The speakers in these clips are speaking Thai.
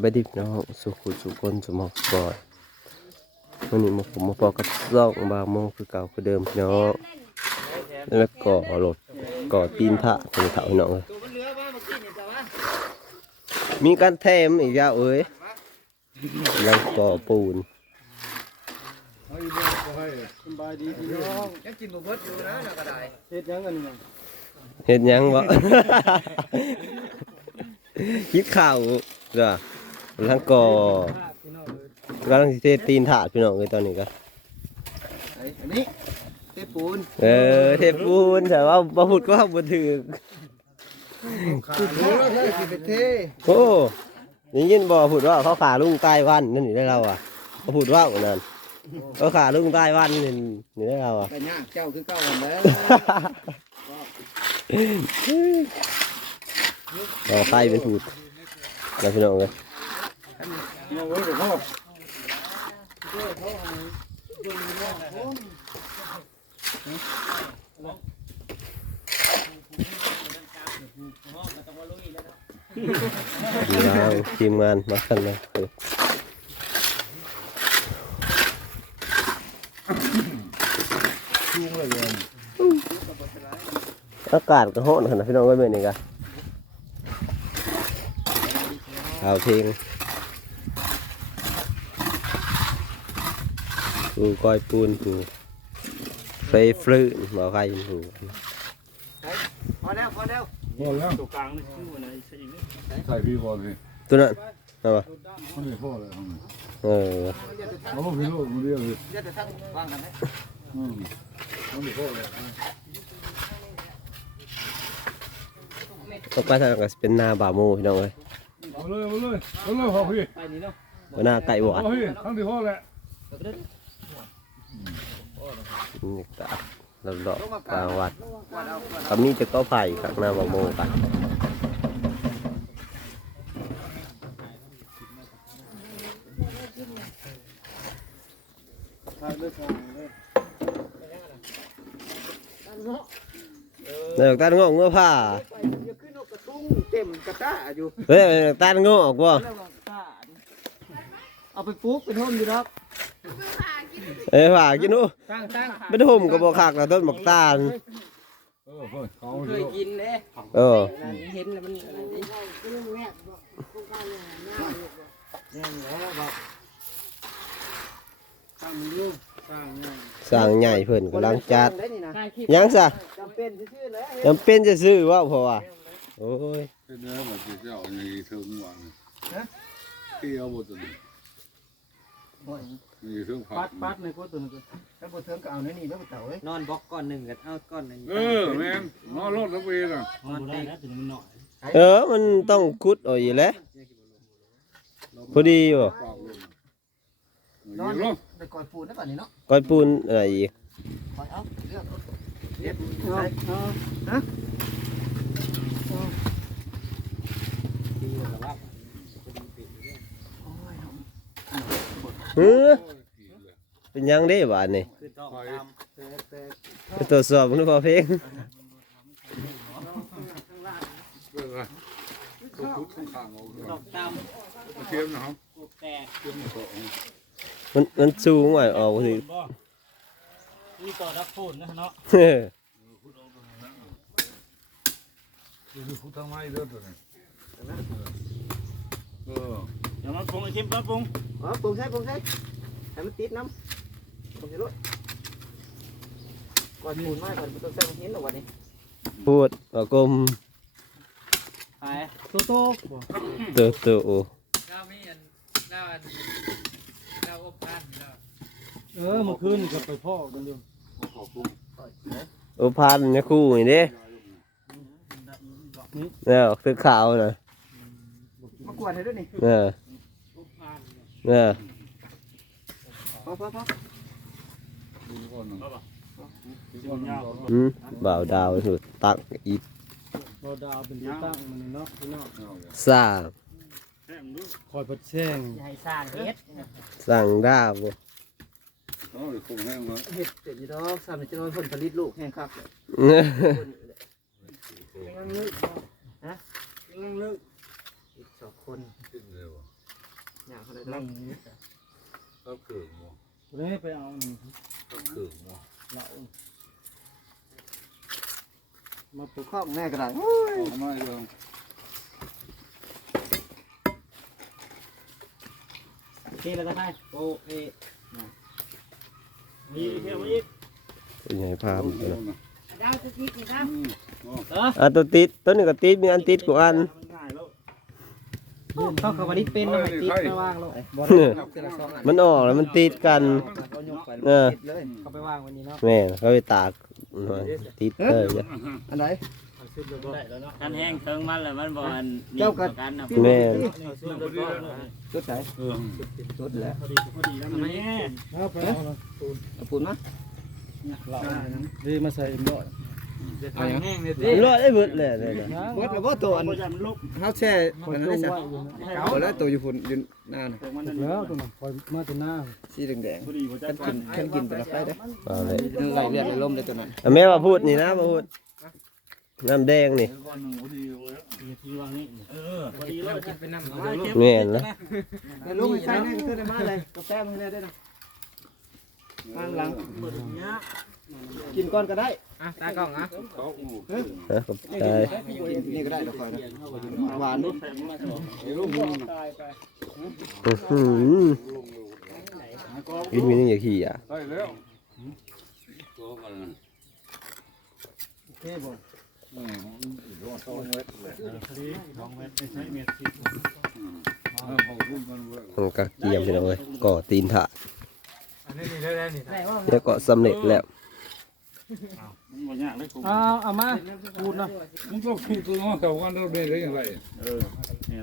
ไปดิบน้องสุขุสุคนสมองบอยวันนี้มาผมมาพอกับซอกบาโมงคือเก่าคือเดิมพี่น้องแล้วก่อรถก่อตีนพระเป็นเถาพี่น้องมีการแถมอีกแล้วเอ้ยยังก่อปูนสบายดีพี่น้องยังกินบ่เบิดอยู่นะน่ะไดเฮ็ดยังกันนี่เห็นยังวะคิดข่าวเด้อทั้งก่อพี่น้องกำลังสิเทตีนถาดพี่น้องเลยตอนนี้ก็เอ้ยอันนี้เทปูนเออเทปูนแต่ว่าบ่พูดก็บ่ถือขาดแล้วใช่สิไปเทโอ้ได้ยินบ่พูดว่าเขาขาลุงใต้วันนั่นนี่ได้เราอะเขาพูดว่าอันนั้นเขาขาลุงใต้วันนี่นี่ได้เราอะไปย่างเจ้าคือเก่ากันแล้วเอาใต้เป็นพูดแล้วพี่น้องเลย เอาไว้เดี๋ยวพ่อเราทีมงานมากันเลยเอออากาศก็ร้อนขนาดพี่น้องก็เป็นนี่กะเอาเพลง ปูก้อยปูนปูไฟยฟลื้นบอกใครปูพอแล้วพอแล้วพอแล้วตัวกลางนี่คืออะไรใช่ไหมใส่พี่พอเลยตัวนั้นเอาปะมันไม่อเลยเออเราพี่โลดมันเรียกเลยเดี๋ยวจะทั้งวางกันไหมอืมมันไม่พอเลยต่อไปทางก็เป็นหน้าบ่าโมพี่น้องเลยเอาเลยเอาเลยเอาเลยพอพี่ไปนี่เนาะหน้าไก่หวานพอพี่ทั้งที่พ่อแหละ นี่ตาเราดอกกลางวัดกวาดเอากวาดคำนี้จะก็ไผ่ข้างหน้าบาโมกันเอาเลยใส่เลยเลิกตัดงอกเงื้อผ้าไปอย่าขึ้นนกกระตุ้งเต็มกระต้าอยู่เฮ้ยตัดงอกออกบ่แล้วก็กระต้าเอาไปปลูกเป็นห่มอยู่ครับ เอ้ยผ้ากินดูตั้งตั้งเป็นห่มก็บ่คักแล้วต้นหมกตาลเออเพิ่นเขาเคเยยอะกินเด้เออเห็นแล้วมันอะไรดิเนี่ยแล้วบอกตั้งอยู่ตั้งเนี่ยสร้างใหญ่เพิ่นกำลังจัดได้นี่นะยังซะจำเป็นชื่อๆเลยจำเป็นจะซื้อว่าเพราะว่าโอ้ยเป็นเนื้อแบบที่เจ้าในเทิงหวานที่เอาหมดตัวนี้ มีเครื่องผัปัดดปัดในโคตรตัวนึงถ้าบ่เทิงก็เอาในนี่แล้วเต่าเอ้ยนอนบล็อกก้อนหนึ่งกับเอาก้อนหนึ่งเออแม่นนอนรถแล้วไปน่ะมันได้แล้วถึงมันหน่อยเออ มันต้องคุดเอาอยู่แล้วพอดีบ่ปากลงนอนลงไปก่อยปูนได้ป่ะนี่เนาะก้อยปูนอะไรอีกก่อยเอาเลือกเด็ดเอาฮะ เฮ้อเป็นยังได้บาดนี่คือต้องตามไปตรวจสอบมันพอเพลงเรื่องอะไรตัวพุทธข้างข้างเอาต้องตามเทียมนะครับพวกแตกเทียมสองมันมันสูงไว้ออกสิบ่นี่ต่อรับโฟนนะเนาะเฮ้อคือพุทธไม้เด้อตัวนี้เออ เดี๋ยวมันปรุงไอ้เค็มปั๊บปรุงอ๋อปูนใช่ปูนใช่ให้มันติดน้ำปูนจะรู้ก่อยปูนมากก่อนต้องใส่หินหรอวันนี้พูดว่ากลมไปโตโตเตัวตัวโอเออเมื่อคืนก็ไปพ่อกันอยู่ขอบคุณโอพันเนี่ยคู่นี่เด้เนี่ยตึกขาวน่ะมากวนให้ด้วยนี่เออ เออพอพอพออนนะดูก่อนนะอืมบ่าวดาวสุดตักอีกเราดาวเป็นที่ตั้งมันเนาะพี่น้องสร้างคอยปัดแช่งให้สร้างเฮ็ดสั่งดาวเห็ดเสร็จอยู่ดอกสามจะน้อยผลผลิตลูกแห้งครับเออยังลึกฮะยังลึกอีกสองคน ขึ้นเร็ว อย่าง เขาเลยนั่งก็เกิดบ่เลยไปเอาหนึ่งก็เกิดบ่เหล้ามาปลูกข้าวแน่ก็ได้ออกมาเรื่องโอเคแล้วก็ได้โอเคมีเที่ยวมาอีกเป็นไงภาพเรื่องนะดาวจะคิดนะครับอืมอะตัวติดตัวนี้ก็ติดมีอันติดกูอันมันง่ายแล้ว เข้าเขาวันนี้เป็นหน่อยติดไม่ว่างแล้วมันออกแล้วมันติดกันเออเลยเขาไปว่างวันนี้เนาะแม่เขาไปตากหน่อยติดเลยจ้ะอันไหนท่านแห้งเติงมันเลยมันบ่อันเจ้ากันกันนะแม่ชุดไหนเออชุดแล้วพอดีพอดีแล้วมันแม่เอาไปเอาเอาปูนมาดีมาใส่หม้อ เอาอย่างแห้งเลยรอดได้เบิดเลยเลยนะเบิดแล้วบ่ตัวอันก็จะมันลุกเฮาแช่อันนั้นได้ซะเอาแล้วตัวอยู่พุ่นอยู่หน้าน่ะแต่มันนั่นแล้วตัวนั้นคอยมาตัวหน้าสีแดงพอดีพอๆจะคันกินคันกินแต่ละไฟเด้อเอาเลยมันไหลเลือดไหลลมเลยตัวนั้นอะแม่มาพูดนี่นะมาพูดน้ำแดงนี่ก้อนหนึ่งพอดีเลยทีวางนี่เออพอดีแล้วเป็นน้ำแม่นแล้วแล้วลุงใส่นั่นก็คือได้มาเลยกาแฟมันได้ด้วยนะมาหลัง กินก่อนก็ได้อะตากล้องอะเขาอู้ฮะขอบใจกินนี่ก็ได้ดอกคอยนะหวานไอ้ลูกมึงอื้อหือกินมีนี่อย่าขี้อะใช่แล้วตัวกันนะโอเคบ่อืมรอดต้องเวทเลยพอดีลองไปใช้เม็ดสิเออเขารุ่นกันเว้ยมันกะเกียมพี่น้องเอ้ยก่อตีนถาดอันนี้นี่ได้นี่แล้วก็สำเร็จแล้ว มันบ่ยากเลยกูเอาเอามาพูดนะมึงต้องถูกตัวน้องเขากันเราเป็นได้ยังไงเออ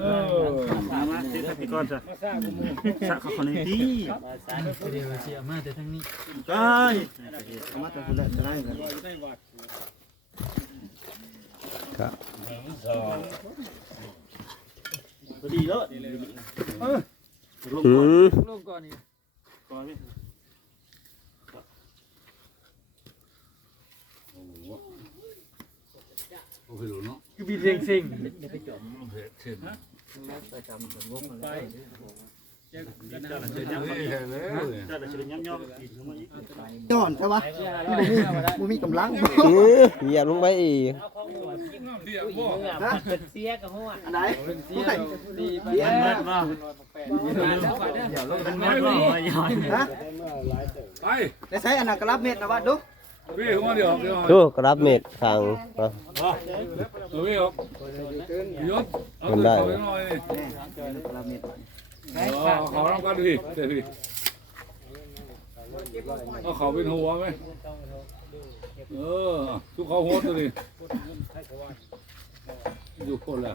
เออมามาติดพี่ก้อนจ้ะสะเขาคนนี้ดีเดี๋ยวเสียมาแต่ทั้งนี้ได้เอามาแต่คุณละจะได้กันครับพอดีแล้วอืมลงก่อนนี่ก่อนพี่ โอ้โหเนาะคือมีเรียงสิ่งเห็นนะเจ้าละเชิญยัเฮ้งยเห็นแล้วเลยเจ้าละเชิญยังย่ออีกทั้งหมดอีกจอนใช่ปะบ่มีกำลังเออเหยียบลงไปอีกเดียวบ่ฮะเสียกับหัวอันไหนเสียดีไปเดี๋ยวเบิดบ่ไปมันเบิดบ่มาย้อนฮะไปได้ใช้อันนั้นกระลับเม็ดนะวัด ดูพี่หัวเดียวเดียวดูกรับเม็ดทางเอาเออพี่ครับยศเอาตัวเขาไปหน่อยนี่กระลับเม็ดเอาเขาทำกันดิเดี๋ยวดิเอาเขาเป็นหัวไหมเออทุกเขาหัวตัวดิอยู่คนละ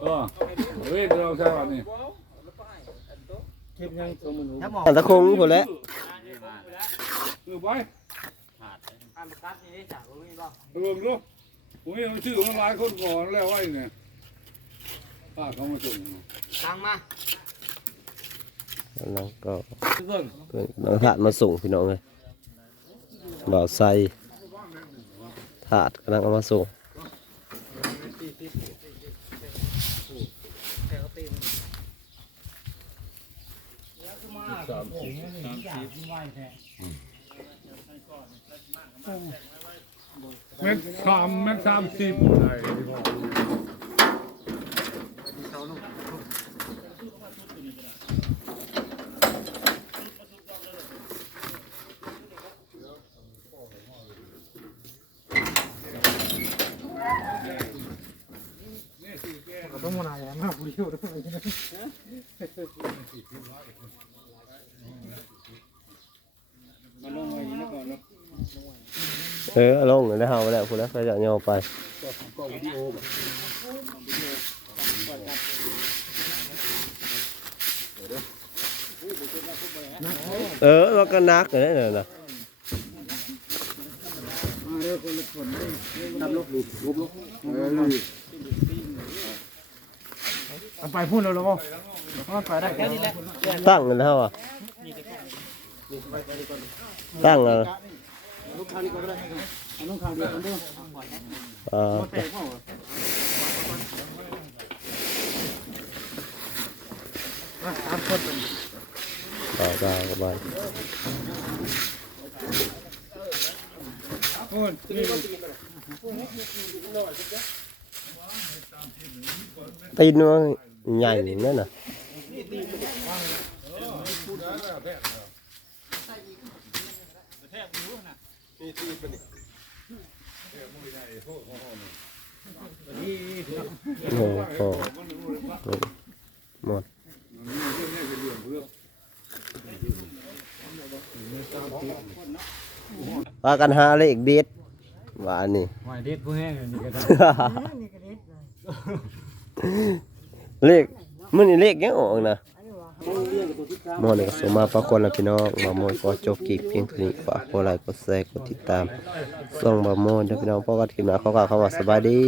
เออเว้ยเราใช่ป่ะนี่เก็บยังตัวมันถ้ามอง อันตะคงหมดแล้วเออไปเบิ่งดูผมยังชื่อมันหลายคนก่อนแล้วไว้เนี่ยป้าเขามาส่งตังมาแล้วก็เพื่อนน้องถาดมาส่งพี่น้องเลยบ่าวไซถาดกำลังเอามาส่ง เม็ดสามเม็ดสามสิบได้ที่พ่อต้องมาหนาย่างมากผู้เดียวด้วยเออ เอาลงได้เฮาไปแล้วคุณแล้วก็จะย่อไปเออมันก็นักเลยนะนะไปพูดแล้วแล้วบ่ไปได้แค่นี้แหละตั้งกันเท่าอะตั้งอะลูกค้านี่ก็ได้ลูกค้าเดียวกันด้วยอ่าแตกเปล่ามาสามคนบ่าวบ่าวบ่าวโอ้ยนี่ตีนมันใหญ่โอ้โหหมดว่ากันหาเลขเด็ดว่าอันนี้หอยเด็ดผู้แห้งนี่ก็ได้เลขมันนี่เลขยังออกนะ มอนี่ก็สมมาปรากฏแล้วพี่น้องมาวโมดก็จบกีเพียงเท่านี้ฝากกดไลค์กดแชร์กดติดตามส่งมาวโมดเด้อพี่น้องพบกันคลิปหน้าขากล่าวคำว่าสบายดี